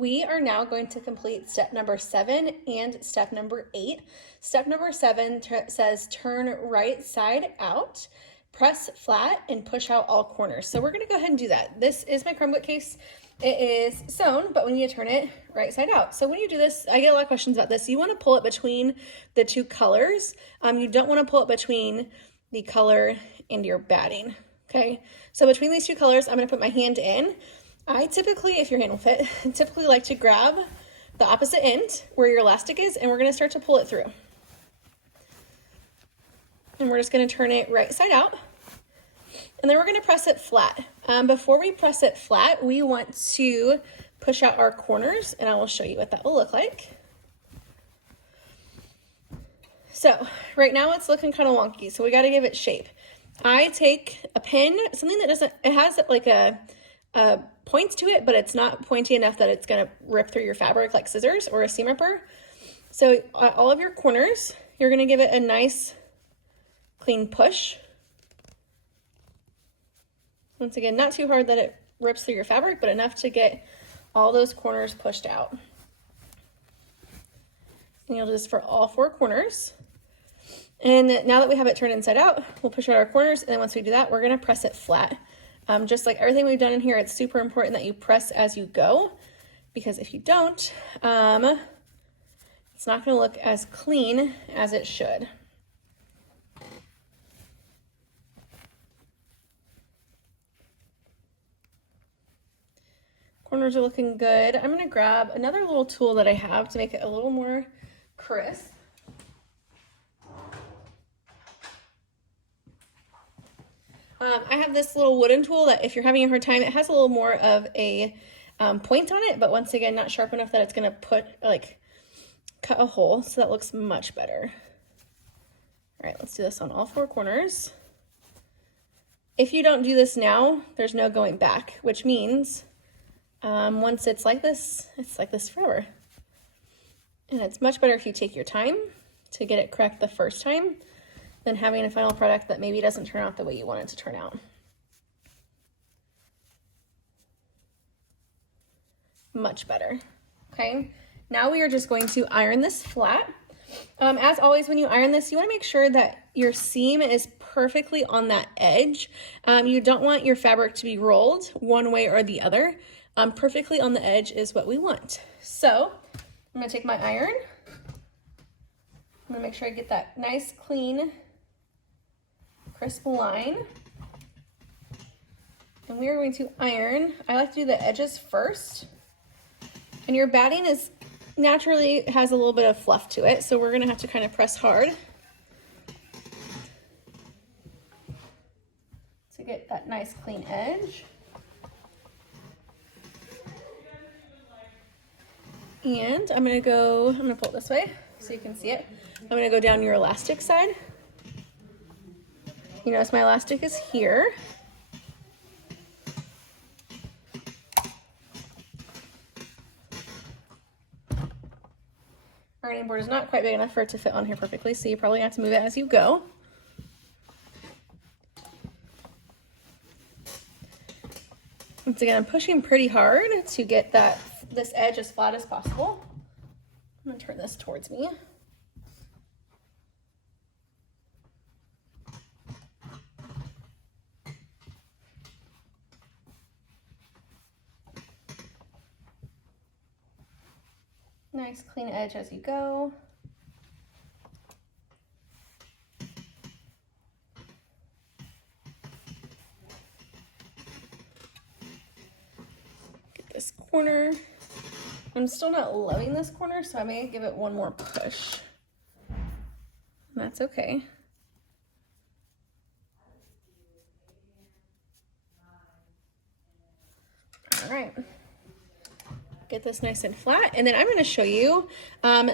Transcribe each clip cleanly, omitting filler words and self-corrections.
We are now going to complete step number 7 and step number 8. Step number 7 says turn right side out, press flat, and push out all corners. So we're going to go ahead and do that. This is my Chromebook case. It is sewn, but we need to turn it right side out. So when you do this, I get a lot of questions about this. You want to pull it between the two colors. You don't want to pull it between the color and your batting. Okay, so between these two colors, I'm going to put my hand in. I typically, if your hand will fit, typically like to grab the opposite end where your elastic is, and we're going to start to pull it through. And we're just going to turn it right side out. And then we're going to press it flat. Before we press it flat, we want to push out our corners, and I will show you what that will look like. So right now it's looking kind of wonky, so we got to give it shape. I take a pin, something that doesn't, it has like a points to it, but it's not pointy enough that it's going to rip through your fabric like scissors or a seam ripper. So all of your corners, you're going to give it a nice clean push. Once again, not too hard that it rips through your fabric, but enough to get all those corners pushed out. And you'll do this for all 4 corners. And now that we have it turned inside out, we'll push out our corners, and then once we do that, we're going to press it flat. Just like everything we've done in here, it's super important that you press as you go, because if you don't, it's not going to look as clean as it should. Corners are looking good. I'm going to grab another little tool that I have to make it a little more crisp. I have this little wooden tool that if you're having a hard time, it has a little more of a point on it, but once again, not sharp enough that it's going to cut a hole, so that looks much better. All right, let's do this on all 4 corners. If you don't do this now, there's no going back, which means once it's like this forever. And it's much better if you take your time to get it correct the first time than having a final product that maybe doesn't turn out the way you want it to turn out. Much better. Okay, now we are just going to iron this flat. As always, when you iron this, you want to make sure that your seam is perfectly on that edge. You don't want your fabric to be rolled one way or the other. Perfectly on the edge is what we want. So I'm going to take my iron. I'm going to make sure I get that nice, clean, crisp line. And we are going to iron. I like to do the edges first. And your batting is naturally has a little bit of fluff to it, so we're going to have to kind of press hard to get that nice clean edge. And I'm going to pull it this way so you can see it. I'm going to go down your elastic side. You notice my elastic is here. Our ironing board is not quite big enough for it to fit on here perfectly, so you probably have to move it as you go. Once again, I'm pushing pretty hard to get this edge as flat as possible. I'm going to turn this towards me. Nice clean edge as you go. Get this corner. I'm still not loving this corner, so I may give it one more push. That's okay. All right. Get this nice and flat, and then I'm going to show you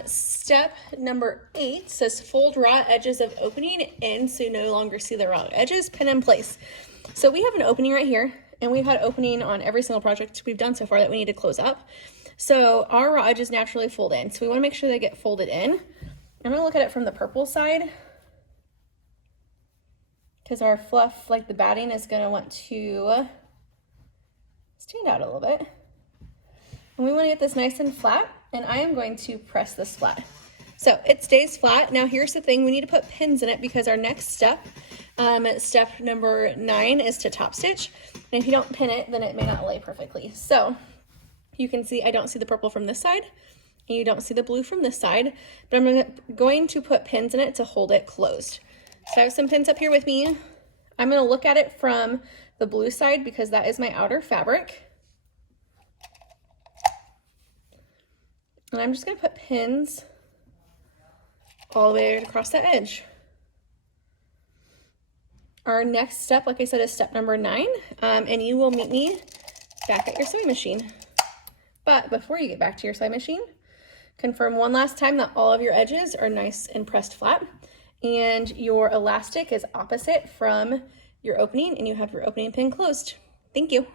step number 8 says fold raw edges of opening in so you no longer see the raw edges, pin in place. So we have an opening right here, and we've had opening on every single project we've done so far that we need to close up. So our raw edges naturally fold in, so we want to make sure they get folded in. I'm going to look at it from the purple side because our fluff, like the batting, is going to want to stand out a little bit. And we want to get this nice and flat, and I am going to press this flat. So it stays flat. Now here's the thing, we need to put pins in it because our next step, step number 9, is to top stitch. And if you don't pin it, then it may not lay perfectly. So you can see I don't see the purple from this side, and you don't see the blue from this side, but I'm going to put pins in it to hold it closed. So I have some pins up here with me. I'm going to look at it from the blue side because that is my outer fabric. And I'm just going to put pins all the way across the edge. Our next step, like I said, is step number 9, and you will meet me back at your sewing machine. But before you get back to your sewing machine, confirm one last time that all of your edges are nice and pressed flat, and your elastic is opposite from your opening, and you have your opening pin closed. Thank you.